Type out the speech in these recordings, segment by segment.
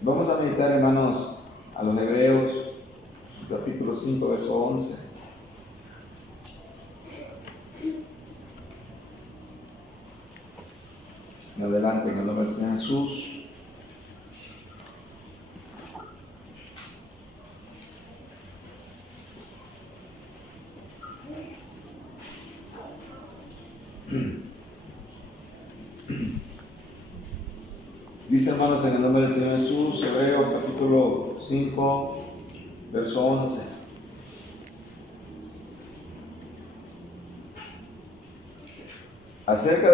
Vamos a meditar, hermanos, a los Hebreos, capítulo 5, verso 11. En adelante, en el nombre del Señor Jesús. Dice, hermanos, en el nombre del Señor Jesús, Hebreos capítulo 5, verso 11. Acerca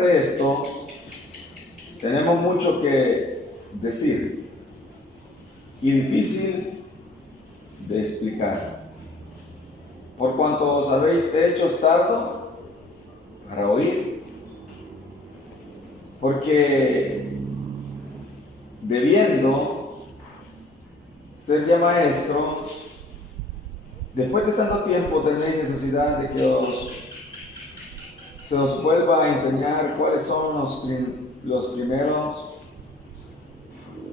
de esto, tenemos mucho que decir y difícil de explicar. Por cuanto os habéis hecho tardo para oír, porque debiendo ser ya maestro, después de tanto tiempo tenéis necesidad de que se os vuelva a enseñar cuáles son los primeros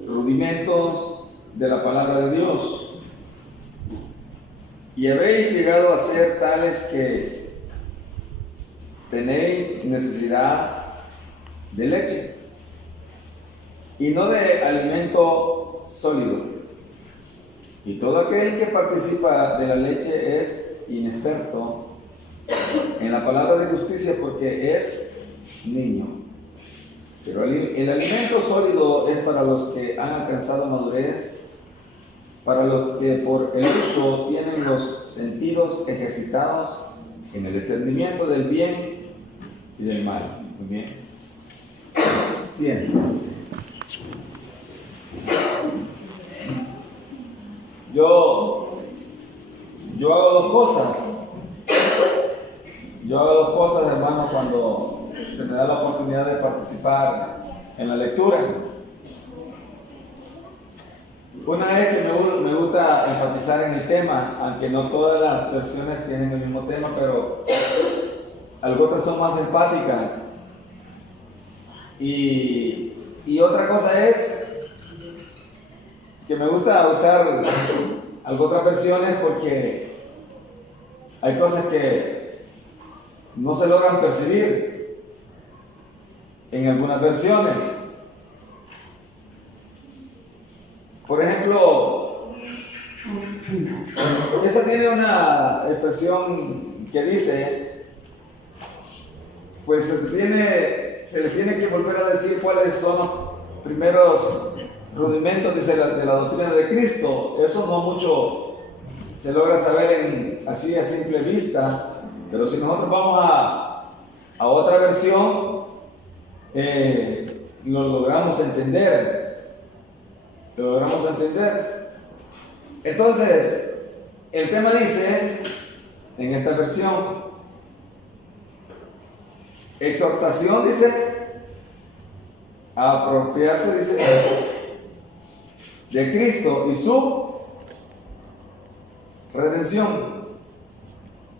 rudimentos de la palabra de Dios. Y habéis llegado a ser tales que tenéis necesidad de leche y no de alimento sólido. Y todo aquel que participa de la leche es inexperto en la palabra de justicia porque es niño. Pero el alimento sólido es para los que han alcanzado madurez, para los que por el uso tienen los sentidos ejercitados en el discernimiento del bien y del mal. Muy bien. Siéntense. Yo hago dos cosas, hermano, cuando se me da la oportunidad de participar en la lectura. Una es que me gusta enfatizar en el tema, aunque no todas las versiones tienen el mismo tema, pero algunas son más enfáticas. Y otra cosa es que me gusta usar algunas versiones porque hay cosas que no se logran percibir en algunas versiones. Por ejemplo, esta tiene una expresión que dice, pues se le tiene que volver a decir cuáles son los primeros rudimentos, dice, de la doctrina de Cristo. Eso no mucho se logra saber así a simple vista, pero si nosotros vamos a otra versión, lo logramos entender. Entonces, el tema dice, en esta versión, exhortación, dice, a apropiarse, dice, de Cristo y su redención.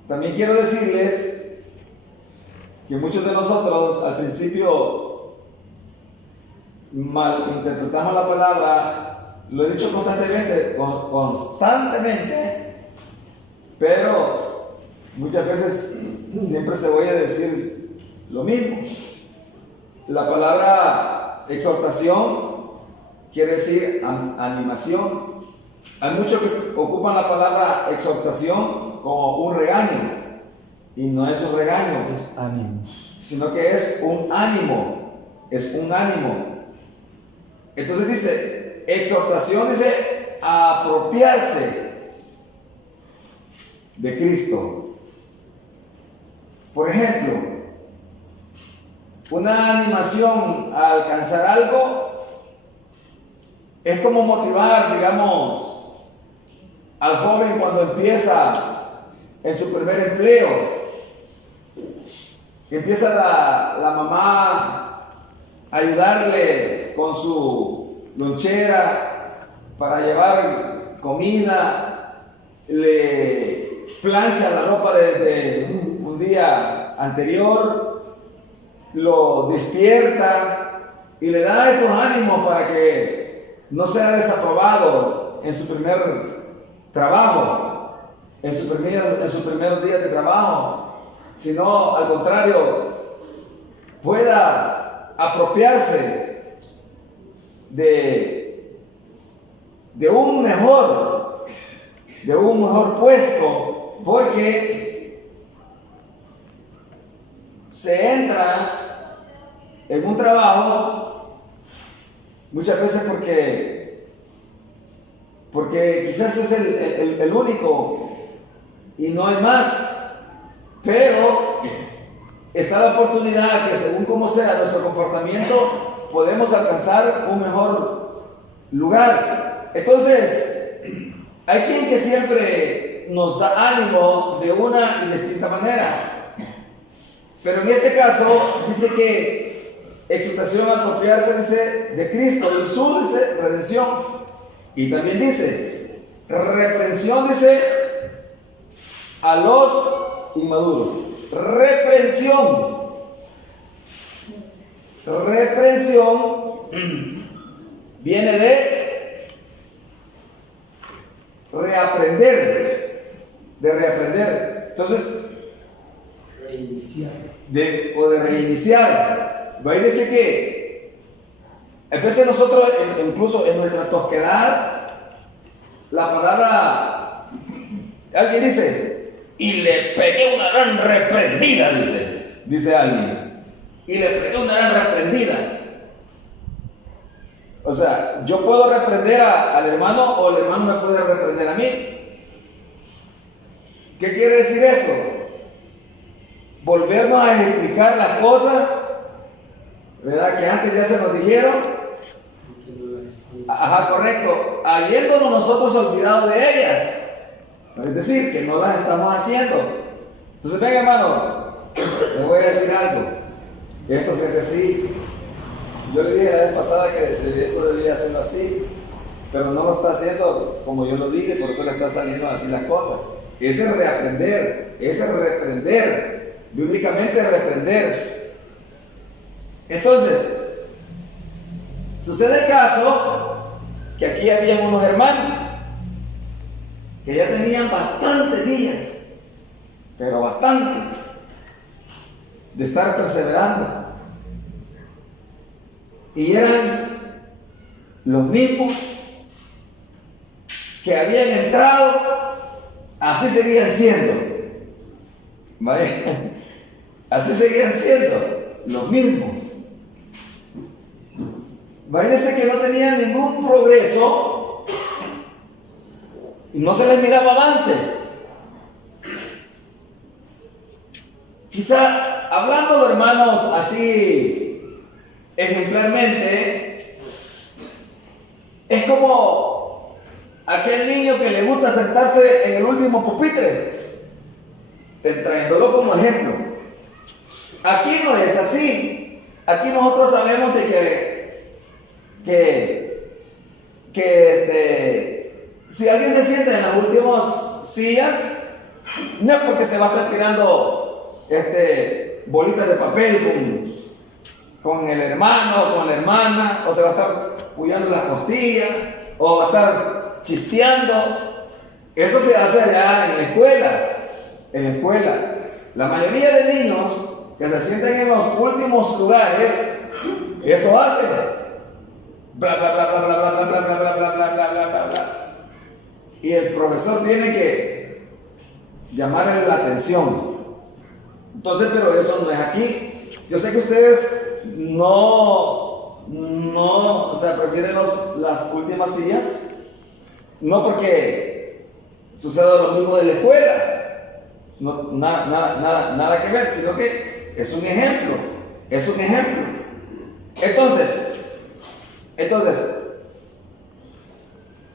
También quiero decirles que muchos de nosotros al principio malinterpretamos la palabra. Lo he dicho constantemente, pero muchas veces siempre se voy a decir lo mismo. La palabra exhortación quiere decir animación. Hay muchos que ocupan la palabra exhortación como un regaño, y no es un regaño, es ánimo, sino que es un ánimo. Entonces dice, exhortación dice apropiarse de Cristo. Por ejemplo, una animación a alcanzar algo es como motivar, digamos, al joven cuando empieza en su primer empleo, que empieza la mamá a ayudarle con su lonchera para llevar comida, le plancha la ropa de un día anterior, lo despierta, y le da esos ánimos para que no sea desaprobado en su primer trabajo, en sus primeros días de trabajo, sino al contrario, pueda apropiarse de un mejor puesto, porque se entra en un trabajo muchas veces porque quizás es el único y no hay más, pero está la oportunidad que según como sea nuestro comportamiento podemos alcanzar un mejor lugar. Entonces, hay quien que siempre nos da ánimo de una y distinta manera, pero en este caso dice que exhortación a apropiarse, dice, de Cristo y su, dice, redención, y también dice reprensión, dice, a los inmaduros. Reprensión viene de reaprender, entonces reiniciar, de reiniciar. Va a decir que a veces nosotros, incluso en nuestra tosquedad, la palabra, alguien dice, y le pegué una gran reprendida, dice alguien, y le pegué una gran reprendida. O sea, yo puedo reprender al hermano o el hermano me puede reprender a mí. ¿Qué quiere decir eso? Volvernos a explicar las cosas, ¿verdad? Que antes ya se nos dijeron. Ajá, correcto. Habiéndonos nosotros olvidado de ellas. Es decir, que no las estamos haciendo. Entonces, venga, hermano, le voy a decir algo. Esto se hace así. Yo le dije la vez pasada que esto debería hacerlo así, pero no lo está haciendo como yo lo dije, por eso le están saliendo así las cosas. Ese es reaprender, ese es reprender, bíblicamente reprender. Entonces, sucede el caso que aquí habían unos hermanos que ya tenían bastantes días, pero bastantes, de estar perseverando. Y eran los mismos que habían entrado, así seguían siendo. ¿Vale? Así seguían siendo los mismos. Váyanse que no tenían ningún progreso y no se les miraba avance. Quizá hablándolo, hermanos, así ejemplarmente, es como aquel niño que le gusta sentarse en el último pupitre, trayéndolo como ejemplo. Aquí no es así. Aquí nosotros sabemos de que si alguien se sienta en las últimas sillas, no es porque se va a estar tirando bolitas de papel con el hermano o con la hermana, o se va a estar puyando las costillas, o va a estar chisteando. Eso se hace allá en la escuela. En la escuela, la mayoría de niños que se sientan en los últimos lugares, eso hacen. Bla bla bla bla bla bla bla bla bla bla bla bla bla bla bla. Y el profesor tiene que llamarle la atención. Entonces, pero eso no es aquí. Yo sé que ustedes no, o sea, prefieren las últimas sillas, no porque suceda lo mismo de la escuela, no, nada que ver, sino que es un ejemplo. Entonces,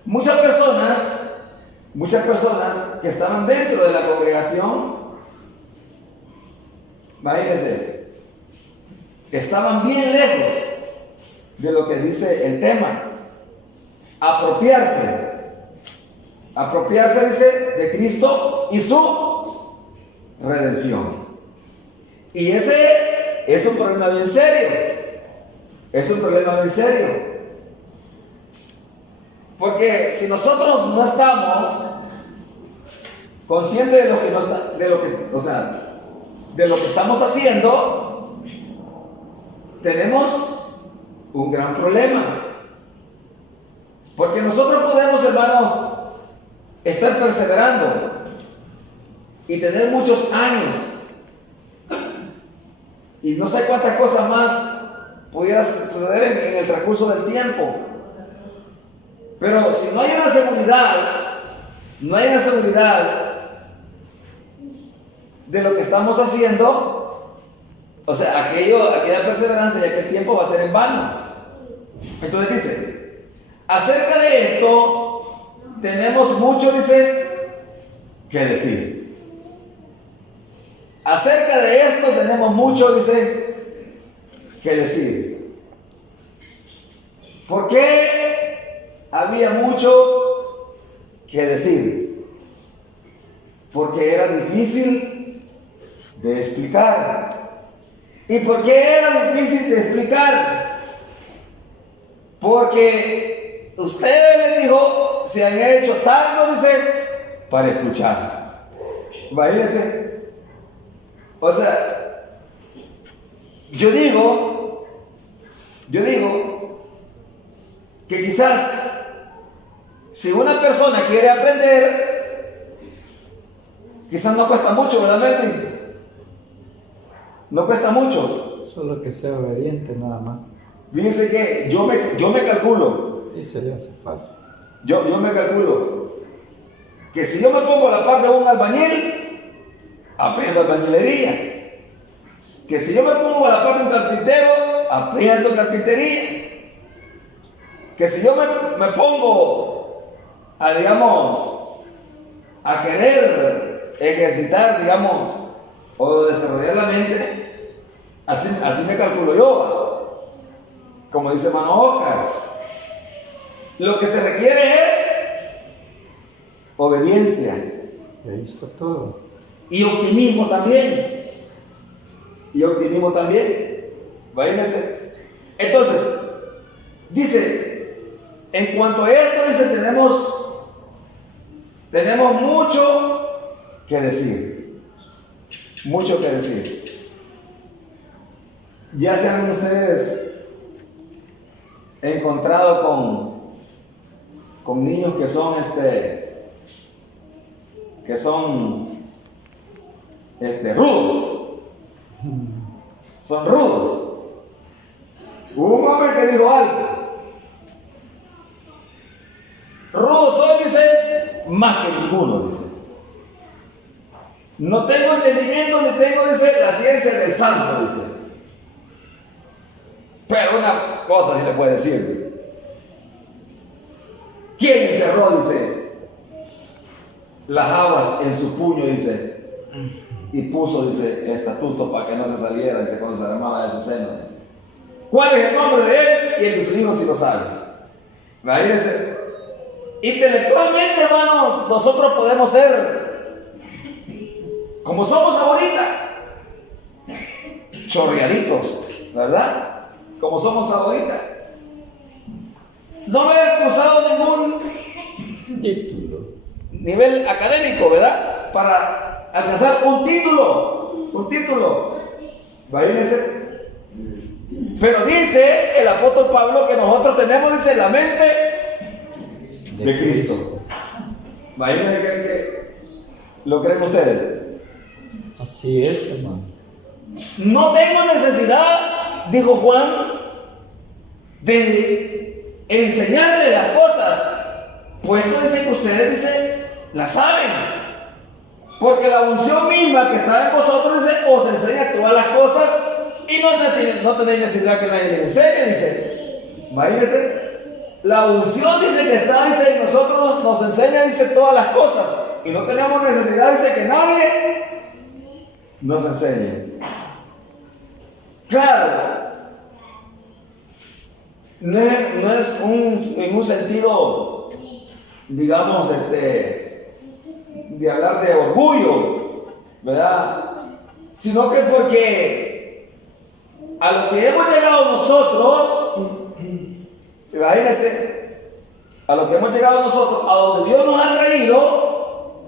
muchas personas que estaban dentro de la congregación, imagínense, estaban bien lejos de lo que dice el tema. Apropiarse dice de Cristo y su redención. Y ese es un problema bien serio, Es un problema bien serio. Porque si nosotros no estamos conscientes de lo que estamos haciendo, tenemos un gran problema. Porque nosotros podemos, hermanos, estar perseverando y tener muchos años y no sé cuántas cosas más pudiera suceder en el transcurso del tiempo. Pero si no hay una seguridad de lo que estamos haciendo, o sea, aquella perseverancia y aquel tiempo va a ser en vano. Entonces dice, acerca de esto tenemos mucho, dice, que decir. Acerca de esto tenemos mucho, dice, que decir. ¿Por qué había mucho que decir? Porque era difícil de explicar. ¿Y por qué era difícil de explicar? Porque usted le dijo, se han hecho tanto, dice, para escuchar. Imagínense. O sea, yo digo que quizás si una persona quiere aprender, quizás no cuesta mucho, ¿verdad, Melvin? No cuesta mucho. Solo que sea obediente nada más. Fíjense que yo me calculo. Y se le hace fácil. Yo me calculo que si yo me pongo a la par de un albañil, aprendo albañilería. Que si yo me pongo a la par de un carpintero, aprendo carpintería. Que si yo me pongo a, digamos, a querer ejercitar, digamos, o desarrollar la mente, así me calculo yo. Como dice hermano Oscar, lo que se requiere es obediencia. He visto todo. Y optimismo también. Imagínense. Entonces, dice, en cuanto a esto, dice, tenemos mucho que decir. Mucho que decir. Ya se han ustedes encontrado con niños que son rudos. Son rudos. Hubo un hombre que dijo algo. Rudo soy, dice, más que ninguno, dice. No tengo entendimiento ni tengo, dice, la ciencia del santo, dice. Pero una cosa sí le puede decir. ¿Quién encerró, dice, las habas en su puño, dice, y puso, dice, estatutos para que no se saliera, dice, cuando se armaba de su seno, dice? ¿Cuál es el nombre de él? Y el de sus hijos si lo sabes. Imagínense. Intelectualmente, hermanos, nosotros podemos ser como somos ahorita, chorreaditos, ¿verdad? Como somos ahorita. No me he cruzado ningún nivel académico, ¿verdad? Para alcanzar un título. Imagínense. Pero dice el apóstol Pablo que nosotros tenemos, dice, la mente de Cristo. Imagínense que lo creen ustedes. Así es, hermano. No tengo necesidad, dijo Juan, de enseñarle las cosas, puesto dice que ustedes, dice, las saben. Porque la unción misma que está en vosotros, dice, os enseña todas las cosas y no tenéis necesidad que nadie les enseñe, dice. Imagínense. La unción, dice, que está, dice, en nosotros nos enseña, dice, todas las cosas. Y no tenemos necesidad, dice, que nadie nos enseñe. Claro, no es en un sentido, digamos, de hablar de orgullo, ¿verdad? Sino que porque a lo que hemos llegado nosotros, imagínense, a lo que hemos llegado nosotros, a donde Dios nos ha traído,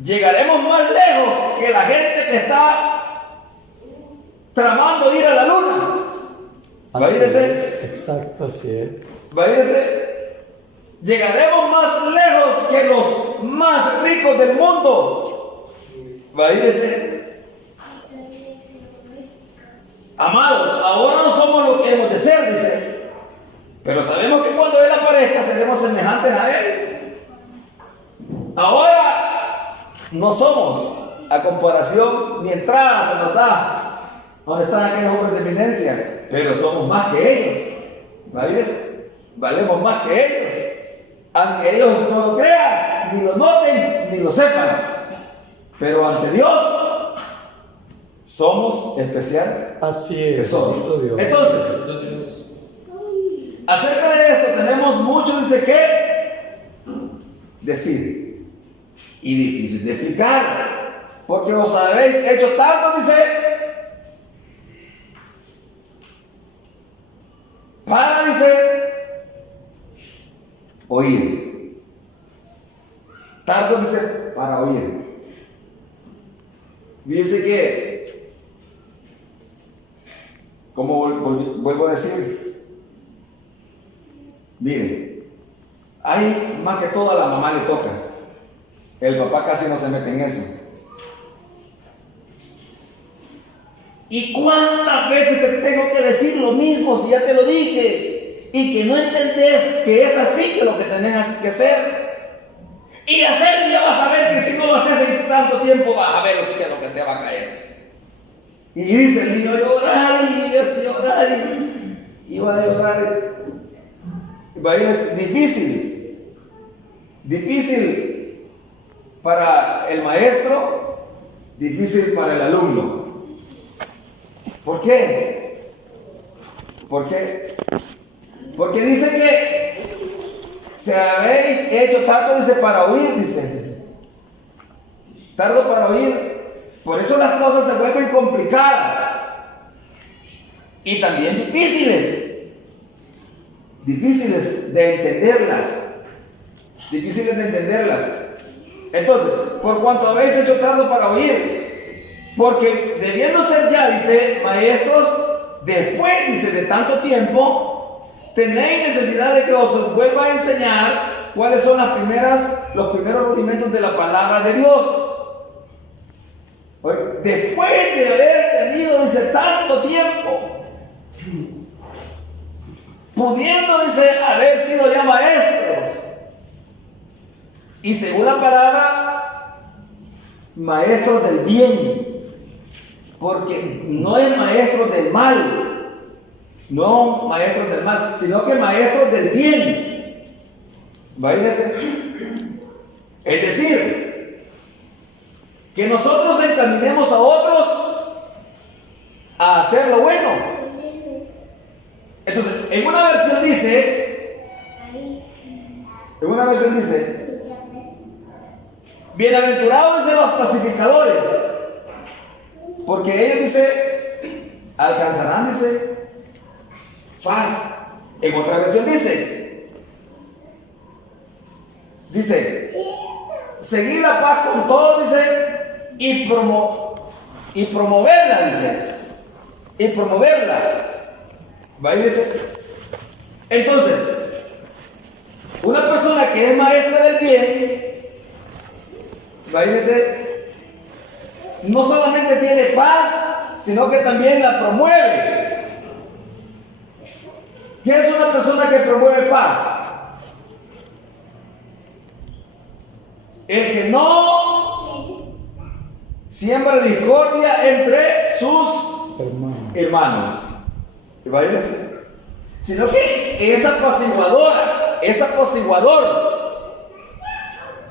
llegaremos más lejos que la gente que está tramando ir a la luna. Imagínense. Exacto, así es. Imagínense, llegaremos más lejos que los más ricos del mundo. Imagínense. Amados, ahora no somos lo que hemos de ser, dice. Pero sabemos que cuando Él aparezca seremos semejantes a Él. Ahora no somos, a comparación, ni entrada se nos da donde están aquellos hombres de eminencia, pero somos más que ellos. Imagínense, valemos más que ellos. Aunque ellos no lo crean, ni lo noten, ni lo sepan. Pero ante Dios somos especial. Así es. Que somos. Dios. Entonces, acerca de esto tenemos mucho, dice, que decir y difícil de explicar, porque os habéis hecho tanto, dice, para, dice, oír. Tanto, dice, para oír. Dice que, como vuelvo a decir, miren, hay más que todo a la mamá le toca. El papá casi no se mete en eso. ¿Y cuántas veces te tengo que decir lo mismo si ya te lo dije? Y que no entendés que es así que lo que tenés que hacer. Y hacer, ya vas a ver que si no lo haces en tanto tiempo vas a ver lo que te va a caer. Y dice el niño llorar y llorar y va a llorar. Es difícil para el maestro, difícil para el alumno. ¿Por qué? ¿Por qué? Porque dice que se habéis hecho tardo, dice, para oír, dice. Tardo para oír. Por eso las cosas se vuelven complicadas. Y también difíciles. Difíciles de entenderlas. Difíciles de entenderlas. Entonces, por cuanto habéis hecho tardo para oír, porque debiendo ser ya, dice, maestros, después, dice, de tanto tiempo, tenéis necesidad de que os vuelva a enseñar cuáles son los primeros rudimentos de la palabra de Dios. Después de haber tenido, dice, tanto tiempo, pudiendo, dice, haber sido ya maestros, y según la palabra, maestros del bien, porque no es maestros del mal, no maestros del mal, sino que maestros del bien. Váyanse. Es decir, que nosotros encaminemos a otros a hacer lo bueno. Entonces, en una versión dice, bienaventurados, dice, los pacificadores, porque ellos, dice, alcanzarán, dice, paz. En otra versión dice, seguir la paz con todos, dice, y promoverla, dice, y promoverla. ¿Va a irse? Entonces, una persona que es maestra del bien, ¿va a irse? No solamente tiene paz, sino que también la promueve. ¿Qué es una persona que promueve paz? El que no siembra discordia entre sus hermanos. ¿Va a irse? Sino que es apaciguadora, es apaciguador.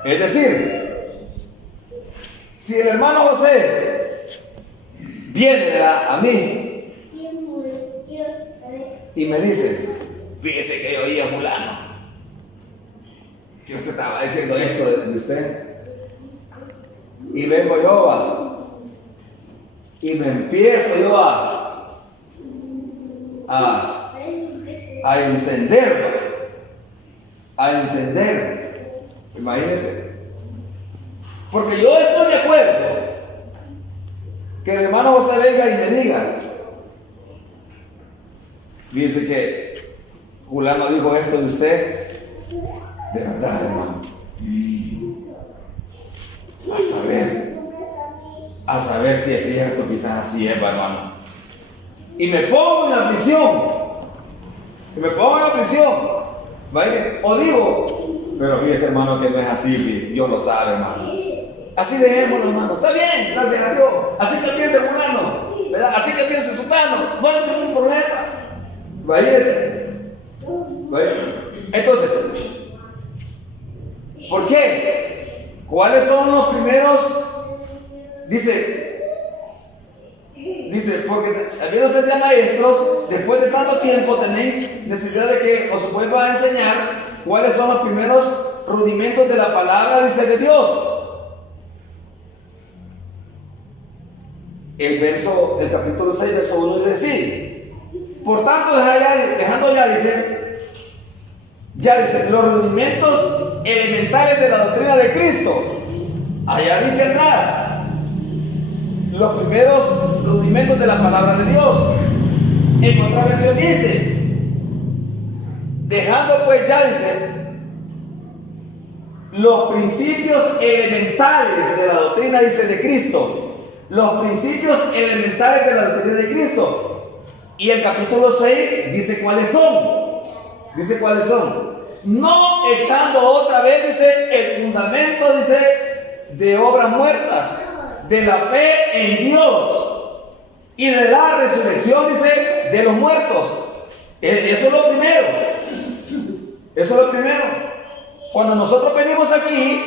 Es decir, si el hermano José viene a mí y me dice, fíjese que yo oí a fulano, que usted estaba diciendo esto de usted, y vengo yo y me empiezo yo a encender. A encender. Imagínense. Porque yo estoy de acuerdo que el hermano José venga y me diga, fíjense que Julano dijo esto de usted, de verdad, hermano. A saber si es cierto, quizás así es, hermano. Y me pongo en la prisión. ¿Vale? O digo, pero fíjese, hermano, que no es así, Dios lo sabe, hermano. Así dejémoslo, hermano. Está bien, gracias a Dios. Así que piense Julano, ¿verdad? Así que piense Sutano. No hay ningún problema. ¿Vale? Entonces, ¿por qué? ¿Cuáles son los primeros? Dice, porque habiéndose ya maestros, después de tanto tiempo tenéis necesidad de que os vuelva a enseñar cuáles son los primeros rudimentos de la palabra, dice, de Dios. El verso del capítulo 6, verso 1 dice así: por tanto, dejando dice, los rudimentos elementales de la doctrina de Cristo. Allá dice atrás, los primeros rudimentos de la palabra de Dios. En otra versión dice, dejando pues los principios elementales de la doctrina, dice, de Cristo. Los principios elementales de la doctrina de Cristo. Y el capítulo 6 dice cuáles son. No echando otra vez, dice, el fundamento, dice, de obras muertas, de la fe en Dios y de la resurrección, dice, de los muertos. Eso es lo primero. Cuando nosotros venimos aquí,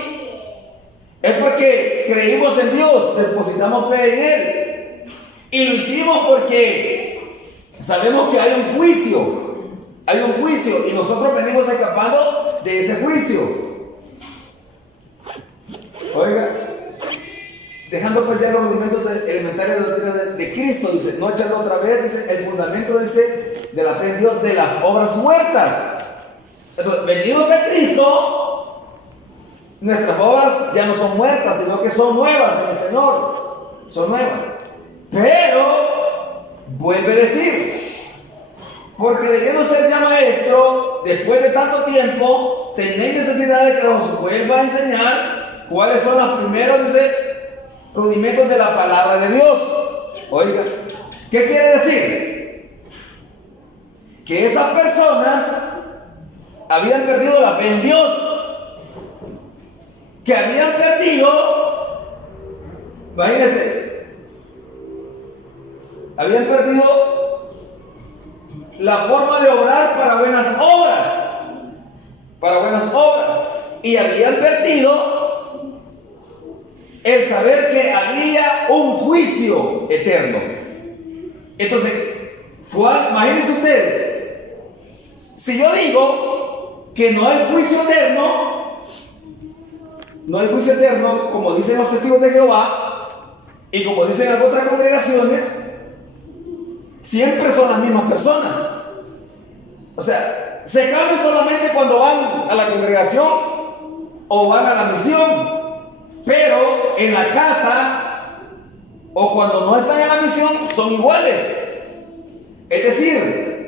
es porque creímos en Dios, depositamos fe en Él. Y lo hicimos porque sabemos que hay un juicio. Y nosotros venimos escapando de ese juicio. Oiga, dejando pues ya los rudimentos elementales de la doctrina de Cristo, dice, no echando otra vez, dice, el fundamento, dice, de la fe en Dios, de las obras muertas. Entonces, venidos a Cristo, nuestras obras ya no son muertas, sino que son nuevas en el Señor. Son nuevas. Pero, vuelve a decir, porque debiendo ser ya maestro, después de tanto tiempo, tenéis necesidad de que os vuelva a enseñar cuáles son los primeros, dice, rudimentos de la palabra de Dios. Oiga, ¿qué quiere decir? Que esas personas habían perdido la fe en Dios, que habían perdido, imagínense, habían perdido la forma de obrar para buenas obras, y habían perdido el saber que había un juicio eterno. Entonces, imagínense ustedes, si yo digo que no hay juicio eterno, como dicen los testigos de Jehová y como dicen las otras congregaciones, siempre son las mismas personas. O sea, se cambian solamente cuando van a la congregación o van a la misión, pero en la casa o cuando no están en la misión son iguales. Es decir,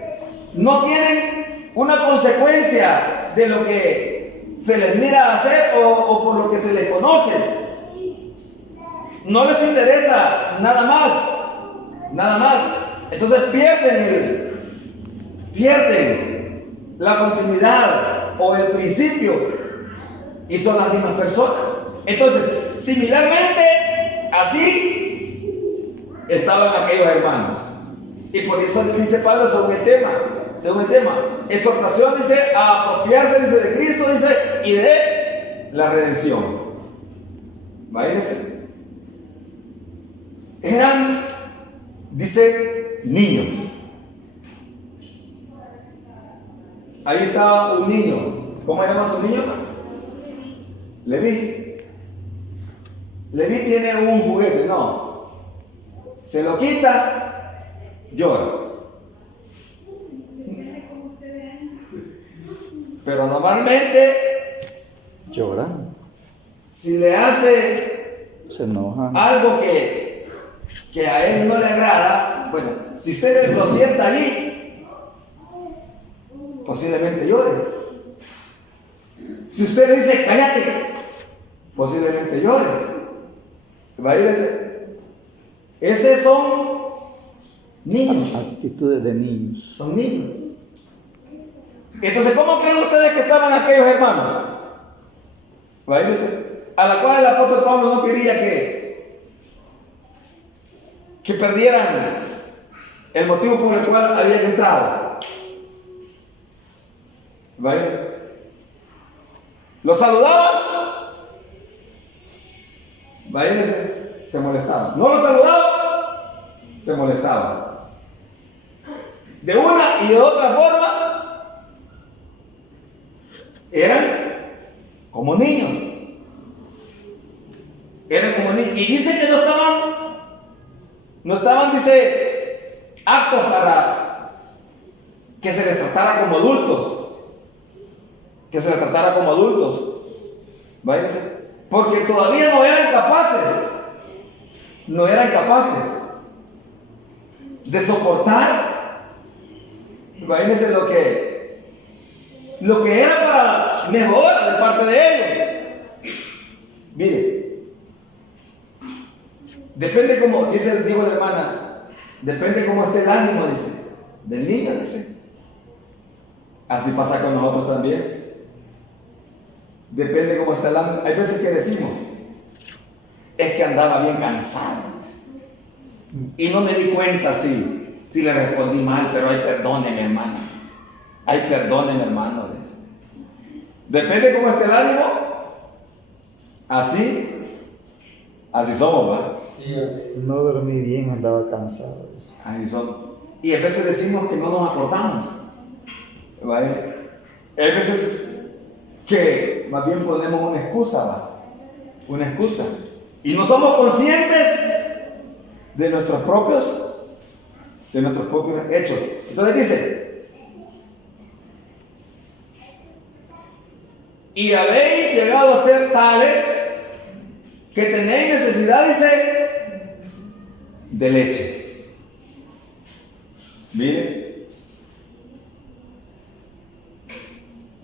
no tienen una consecuencia de lo que se les mira a hacer o por lo que se les conoce. No les interesa nada más. Entonces pierden la continuidad o el principio y son las mismas personas. Entonces, similarmente, así estaban aquellos hermanos. Y por eso dice Pablo según el tema, exhortación, dice, a apropiarse, dice, de Cristo, dice, y de la redención. Imagínense. Eran, dice, niños. Ahí estaba un niño. ¿Cómo se llama su niño? Leví. Leví tiene un juguete, no. Se lo quita, llora. Pero normalmente, Lloran, si le hace se enojan. algo que a él no le agrada, bueno, si usted lo sienta allí, posiblemente llore. Si usted le dice cállate, posiblemente llore. ¿Va a ir ese? Esos son niños. Actitudes de niños. Son niños. Entonces, ¿cómo creen ustedes que estaban aquellos hermanos? ¿Va a ir ese? A la cual el apóstol Pablo no quería que perdieran el motivo por el cual habían entrado. ¿Va a ir? ¿Lo saludaban? ¿Va a ir ese? Se molestaban. ¿No lo saludaban? Se molestaban. De una y de otra forma, eran como niños. Eran como niños. Y dice que no estaban, dice, aptos para que se les tratara como adultos. Que se les tratara como adultos. Váyanse. Porque todavía no eran capaces. No eran capaces de soportar. Imagínense lo que era para mejor de parte de ellos. Mire, depende como dijo la hermana, depende cómo esté el ánimo, dice, del niño, dice. Así pasa con nosotros también. Depende cómo está el ánimo. Hay veces que decimos, es que andaba bien cansado, y no me di cuenta si le respondí mal, pero ay, perdóneme, hermano. Ay, perdóneme, hermano. Depende cómo esté el ánimo. Así somos, ¿verdad? No dormí bien, andaba cansado. Así somos. Y a veces decimos que no nos acordamos. ¿Vale? Hay veces que más bien ponemos una excusa, ¿va? Una excusa. Y no somos conscientes de nuestros propios hechos. Entonces dice, y habéis llegado a ser tales que tenéis necesidad, dice, de leche. Mire,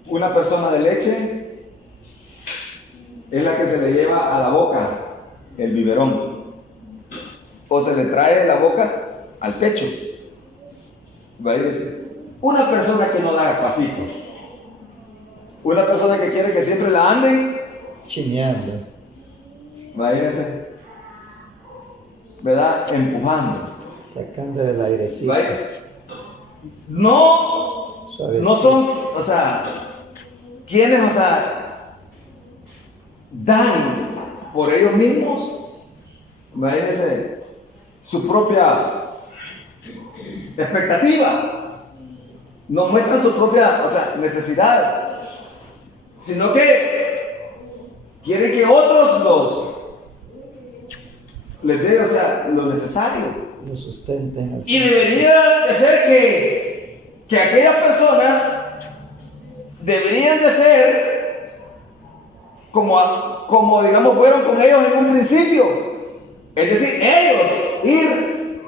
una persona de leche es la que se le lleva a la boca el biberón, o se le trae de la boca al pecho. Va a decir, una persona que no da pasitos, una persona que quiere que siempre la anden Chineando. va a irse, ¿verdad? Empujando. Sacando el airecito. ¿Va a ir? No son, o sea, quienes, o sea, dan por ellos mismos, va a irse, su propia expectativa, no muestran su propia, o sea, necesidad, sino que quieren que otros les dé, o sea, lo necesario. Lo sustenten. Y debería de ser que aquellas personas deberían de ser como digamos fueron con ellos en un principio, es decir, ellos ir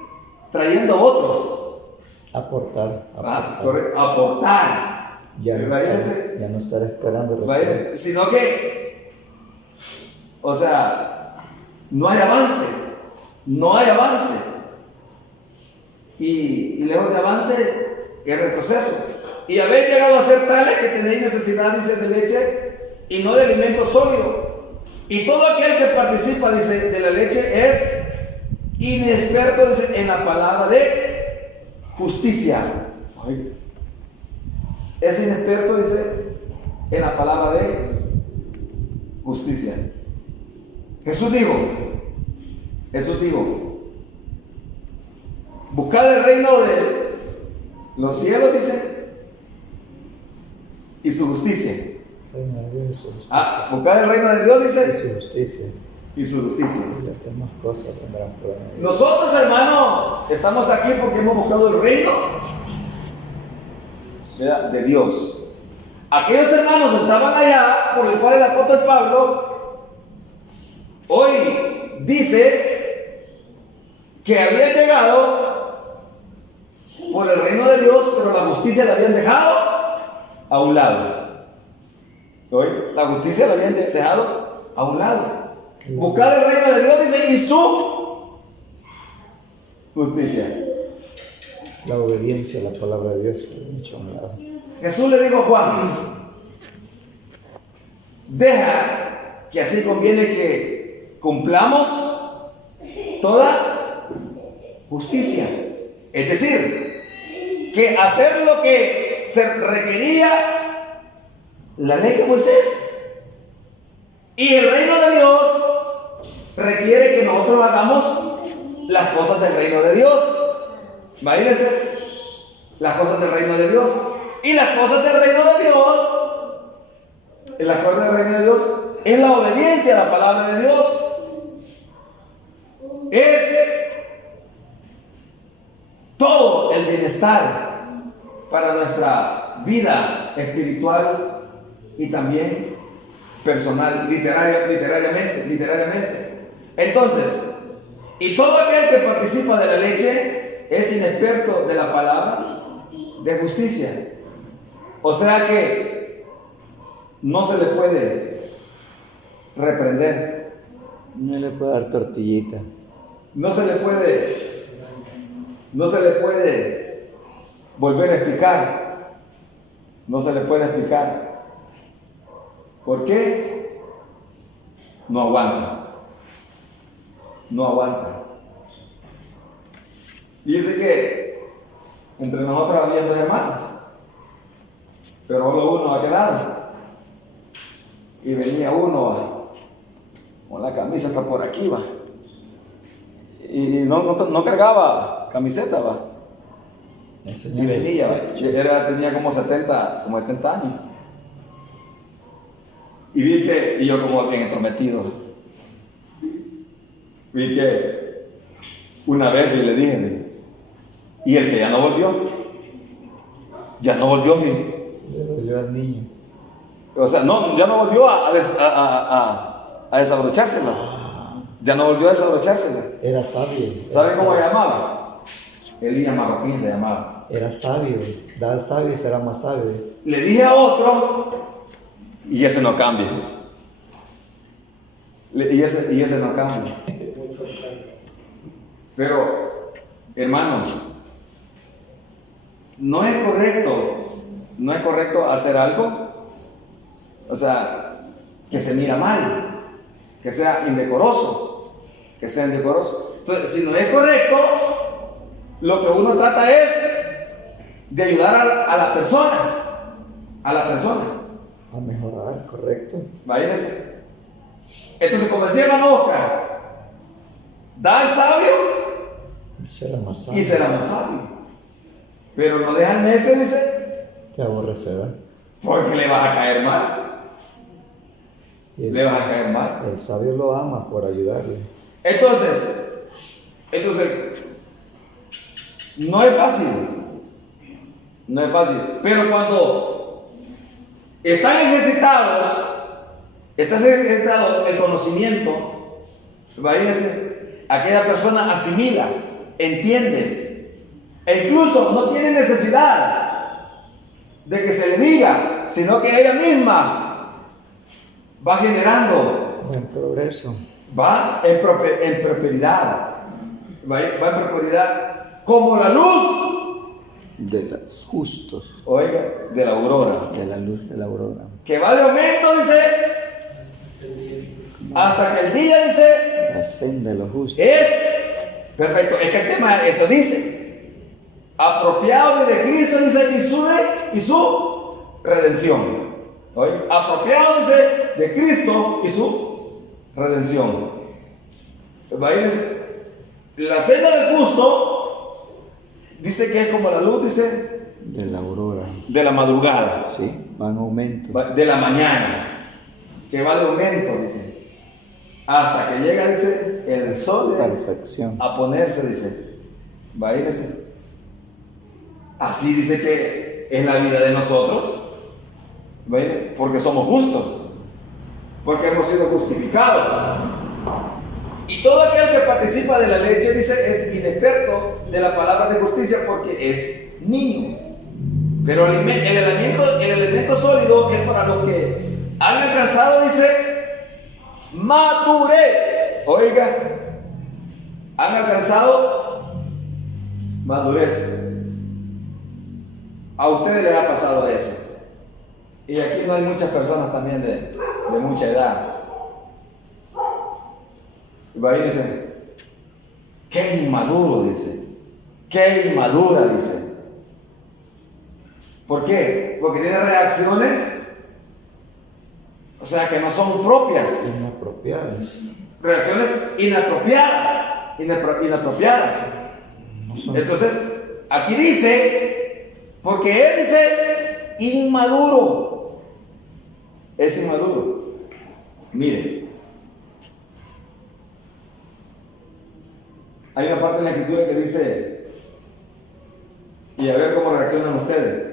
trayendo otros. Aportar. Aportar. Ya no estar esperando. Sino que, o sea, no hay avance. Y lejos de avance, es retroceso. Y habéis llegado a ser tales que tenéis necesidad, dice, de leche y no de alimento sólido. Y todo aquel que participa, dice, de la leche es inexperto, dice, en la palabra de justicia. Es inexperto, dice, en la palabra de justicia. Jesús dijo, buscad el reino de los cielos, dice, y su justicia. Buscad el reino de Dios, dice, y su justicia. Y su justicia. Y las demás cosas vendrán por ahí. Nosotros, hermanos, estamos aquí porque hemos buscado el reino de Dios. aquellos hermanos estaban allá, por el cual el apóstol Pablo hoy dice que había llegado por el reino de Dios, pero la justicia la habían dejado a un lado. Hoy la justicia la habían dejado a un lado. Buscar el reino de Dios, dice, y su justicia. La obediencia a la palabra de Dios. Mucho a un lado. Jesús le dijo a Juan: deja que así conviene que cumplamos toda justicia. Es decir, que hacer lo que se requería la ley de Moisés. Y el reino de Dios requiere que nosotros hagamos las cosas del reino de Dios. Imagínense, las cosas del reino de Dios. Y las cosas del reino de Dios, es la obediencia a la palabra de Dios. Es todo el bienestar para nuestra vida espiritual y también personal, literariamente. Entonces, y todo aquel que participa de la leche es inexperto de la palabra de justicia. O sea que no se le puede reprender. No le puede dar tortillita. No se le puede volver a explicar. No se le puede explicar. ¿Por qué? No aguanta. Y dice que entre nosotros había 2 hermanos, pero solo uno ha quedado. Y venía uno con la camisa hasta por aquí, va. Y no cargaba camiseta, va. Y venía, va. Tenía como 70 años. Y yo como bien entrometido. Vi que una vez yo le dije, y el que ya no volvió, fíjate. Le dolió al niño. O sea, ya no volvió a desabrochársela. Ya no volvió a desabrochársela. Era sabio. ¿Saben cómo se llamaba? Elías Marroquín se llamaba. Era sabio. Da al sabio y será más sabio. Le dije a otro, y ese no cambia. Y ese no cambia. Pero, hermanos, no es correcto hacer algo, o sea, que se mira mal, que sea indecoroso. Entonces, si no es correcto, lo que uno trata es de ayudar a la persona. A mejorar, correcto. Váyanse. Entonces, como decía hermano Oscar, da al sabio Será más sabio. y será más sabio. Pero no dejan necio, dice, Te aborrecerá. porque le vas a caer mal. El sabio lo ama por ayudarle. Entonces, no es fácil. Pero cuando está ejercitado el conocimiento, imagínense, aquella persona asimila, entiende, e incluso no tiene necesidad de que se le diga, sino que ella misma va generando, Buen progreso. va en prosperidad, como la luz, De los justos. oiga, de la aurora, De la luz de la aurora. que va de aumento, dice, hasta que el día, dice, La senda de los justos. es perfecto. Es que el tema, eso dice, apropiado de Cristo, dice, y su redención. ¿Oye? Apropiado, dice, de Cristo y su redención. Imagínense, la senda del justo dice que es como la luz, dice, De la aurora. de la madrugada, Sí, va en aumento. de la mañana, que va de aumento, dice, hasta que llega, dice, el sol Perfección. a ponerse, dice, imagínense. Así dice que es la vida de nosotros. ¿Ven? Porque somos justos, porque hemos sido justificados. Y todo aquel que participa de la leche, dice, es inexperto de la palabra de justicia porque es niño. Pero el elemento sólido es para los que han alcanzado, dice, madurez. Oiga, han alcanzado madurez. A ustedes les ha pasado eso. Y aquí no hay muchas personas también de mucha edad. Y ahí dice, qué inmaduro, dice. Qué inmadura, dice. ¿Por qué? Porque tiene reacciones, o sea, que no son propias. Inapropiadas. Reacciones inapropiadas. Inapropiadas. No son. Entonces, aquí dice, porque él dice inmaduro. Es inmaduro. Mire, hay una parte en la escritura que dice, y a ver cómo reaccionan ustedes.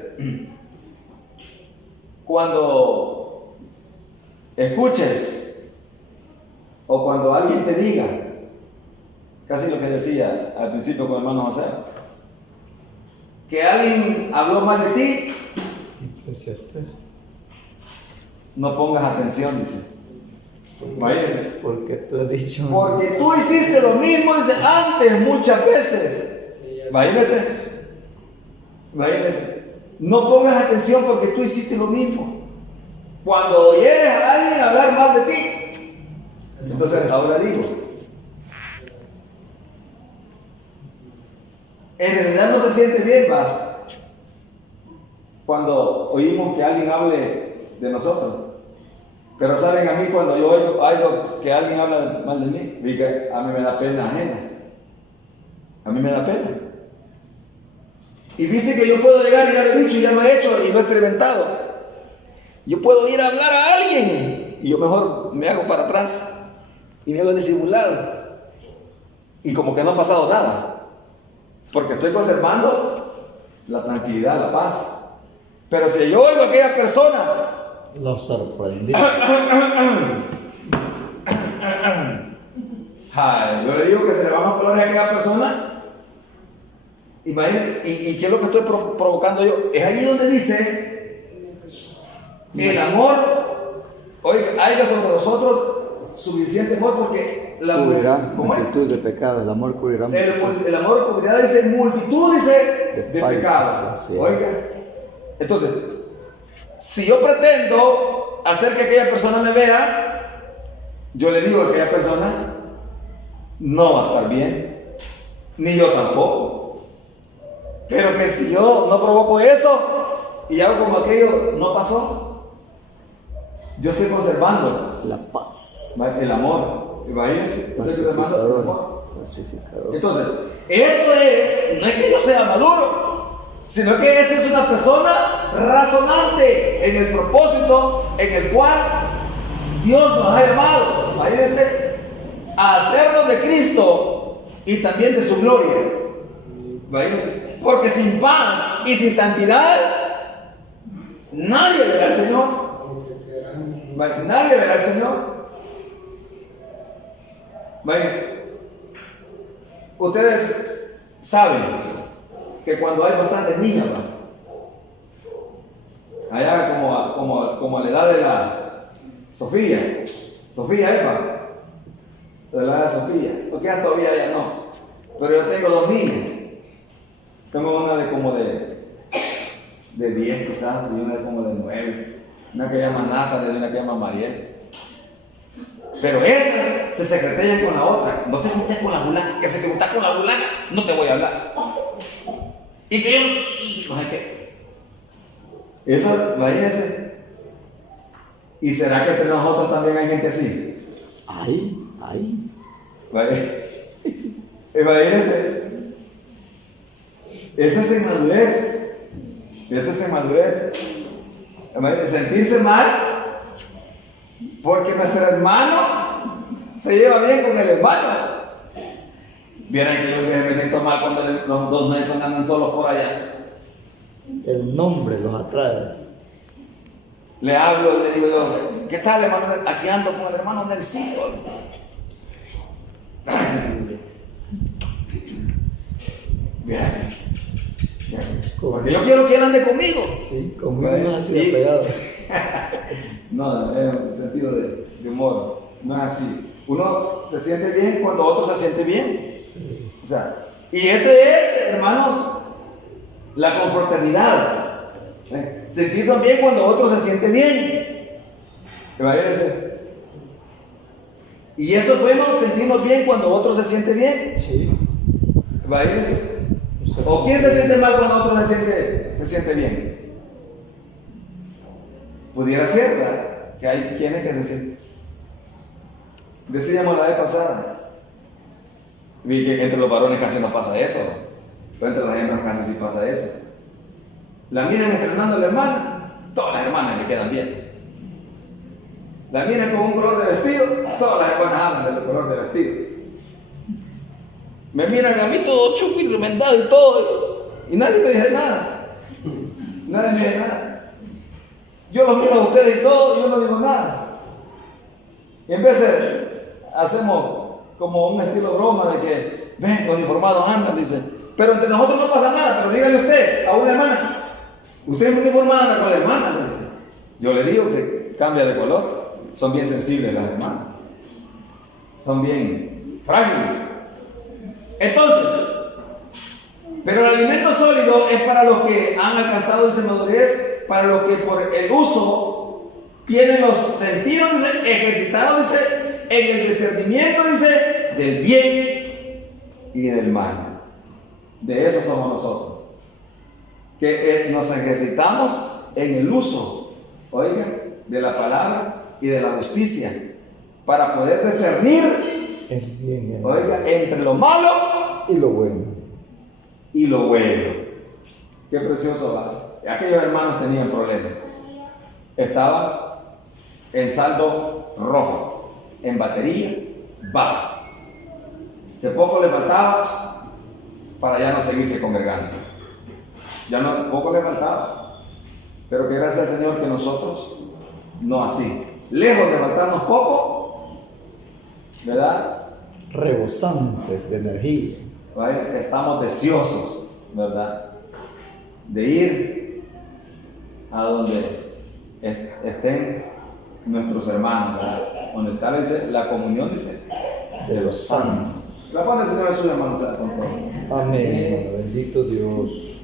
Cuando escuches o cuando alguien te diga, casi lo que decía al principio con el hermano José, que alguien habló mal de ti, no pongas atención, dice. Imagínense. Porque tú has dicho. Porque tú hiciste lo mismo, dice, antes muchas veces. Imagínense. Imagínense. No pongas atención porque tú hiciste lo mismo. Cuando oyeres a alguien hablar mal de ti, entonces ahora digo, en realidad no se siente bien, va, cuando oímos que alguien hable de nosotros. Pero saben, a mí cuando yo oigo que alguien habla mal de mí, a mí me da pena ajena. A mí me da pena. Y dice que yo puedo llegar, y ya lo he dicho, y ya lo he hecho, y lo he experimentado. Yo puedo ir a hablar a alguien, y yo mejor me hago para atrás, y me hago disimulado. Y como que no ha pasado nada. Porque estoy conservando la tranquilidad, la paz. Pero si yo oigo a aquella persona, lo sorprendí. Yo le digo que se le van a colores a aquella persona. Imagínense, ¿y qué es lo que estoy provocando yo? Es ahí donde dice: el amor, oiga, haya sobre nosotros suficiente amor, porque la cubrirá multitud de pecados. El amor cubrirá el amor cubrirá, dice, multitud, dice, de pecados. Sí. Oiga, entonces, si yo pretendo hacer que aquella persona me vea, yo le digo a aquella persona, no va a estar bien, ni yo tampoco. Pero que si yo no provoco eso y hago como aquello no pasó, yo estoy conservando la paz, el amor. Imagínense, estoy conservando el amor. Pacificador. Entonces, eso no es que yo sea maduro, sino que esa es una persona razonante en el propósito en el cual Dios nos ha llamado. Imagínense, a hacernos de Cristo y también de su gloria. Imagínense, porque sin paz y sin santidad nadie verá al Señor. Nadie verá al Señor. Ustedes saben que cuando hay bastantes niñas, allá como a la edad de la Sofía, Eva, de la edad de Sofía, porque ya todavía ya no, pero yo tengo dos niñas. Tengo una de 10 quizás, y una como de 9, una que llama Nasa y una que llama Mariel. Pero esas se secretean con la otra. No te juntes con la fulana, que si te juntas con la fulana, no te voy a hablar. Y que yo, no sé qué. Eso, imagínense. ¿Y será que entre nosotros también hay gente así? Ahí. Imagínense. Esa es inmadurez. Sentirse mal porque nuestro hermano se lleva bien con el hermano. Vieran que yo me siento mal cuando los dos Nelson andan solos por allá. El nombre los atrae. Le hablo y le digo yo, ¿qué tal, hermano? Aquí ando con el hermano Nelsito. Bien. Porque yo quiero que él ande conmigo. Sí, conmigo Bueno, no es así y- de pegado. No, es un sentido de humor. No es así. Uno se siente bien cuando otro se siente bien. O sea, y ese es, hermanos, la confraternidad. Sentirnos bien cuando otro se siente bien. Imagínense. Y eso es bueno, sentirnos bien cuando otro se siente bien. Sí. Imagínense. ¿O quién se siente mal cuando otro se siente bien? Pudiera ser, ¿verdad? Que hay quienes que se sienten. Decíamos la vez pasada. Vi que entre los varones casi no pasa eso. Pero entre las hembras casi sí pasa eso. La miran estrenando a la hermana, todas las hermanas le quedan bien. La miran con un color de vestido, todas las hermanas hablan del color de vestido. Me miran a mí todo chuco y remendado y todo, y nadie me dice nada. Nadie me dice nada. Yo los miro a ustedes y todo, y yo no digo nada. Y en vez de hacemos como un estilo broma de que, ven, los informados andan, dice, pero entre nosotros no pasa nada, pero dígale usted a una hermana, usted es muy informada, anda con la hermana. Yo le digo que cambia de color, son bien sensibles las hermanas, son bien frágiles. Entonces, pero el alimento sólido es para los que han alcanzado esa madurez, para los que por el uso tienen los sentidos, dice, ejercitados, dice, en el discernimiento, dice, del bien y del mal. De eso somos nosotros. Que nos ejercitamos en el uso, oiga, de la palabra y de la justicia, para poder discernir, Es bien, oiga, entre lo malo y lo bueno. y lo bueno. Qué precioso va. Aquellos hermanos tenían problemas. Estaban en saldo rojo, en batería baja. De poco le faltaba para ya no seguirse congregando. Ya no, poco le faltaba. Pero que gracias al Señor que nosotros no así. Lejos de faltarnos poco, ¿verdad? Rebosantes de energía. Estamos deseosos, ¿verdad? De ir a donde estén nuestros hermanos, ¿verdad? Donde está, dice, la comunión, dice, de los santos. La paz del Señor Jesús, hermanos, sea con todos. Amén. Bendito Dios.